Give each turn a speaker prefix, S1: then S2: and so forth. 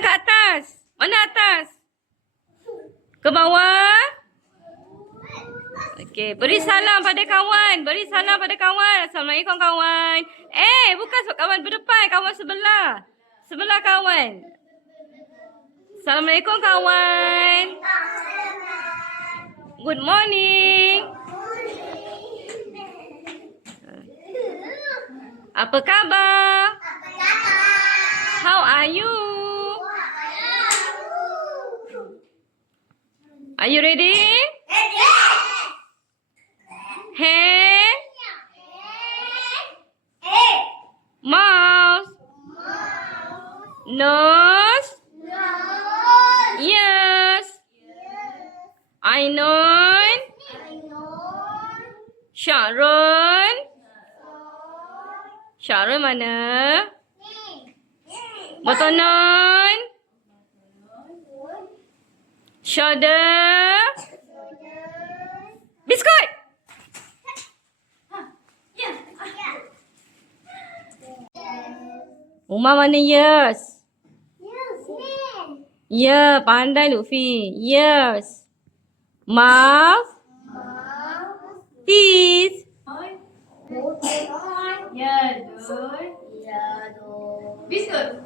S1: Ke atas. Mana atas? Ke bawah? Okey, beri salam pada kawan. Beri salam pada kawan. Assalamualaikum kawan. Eh, bukan kawan berdepan, kawan sebelah. Sebelah kawan. Assalamualaikum kawan. Good morning. Apa khabar? How are you? Are you ready? Hand, mouth, nose, ears. I know. Sharon. Sharon mana? Botonon. Shoulder. Biskut. Uma mana yes? Ya, pandai Luffy. Yes. Mouth. Teeth.
S2: Ya, doi. Biskut.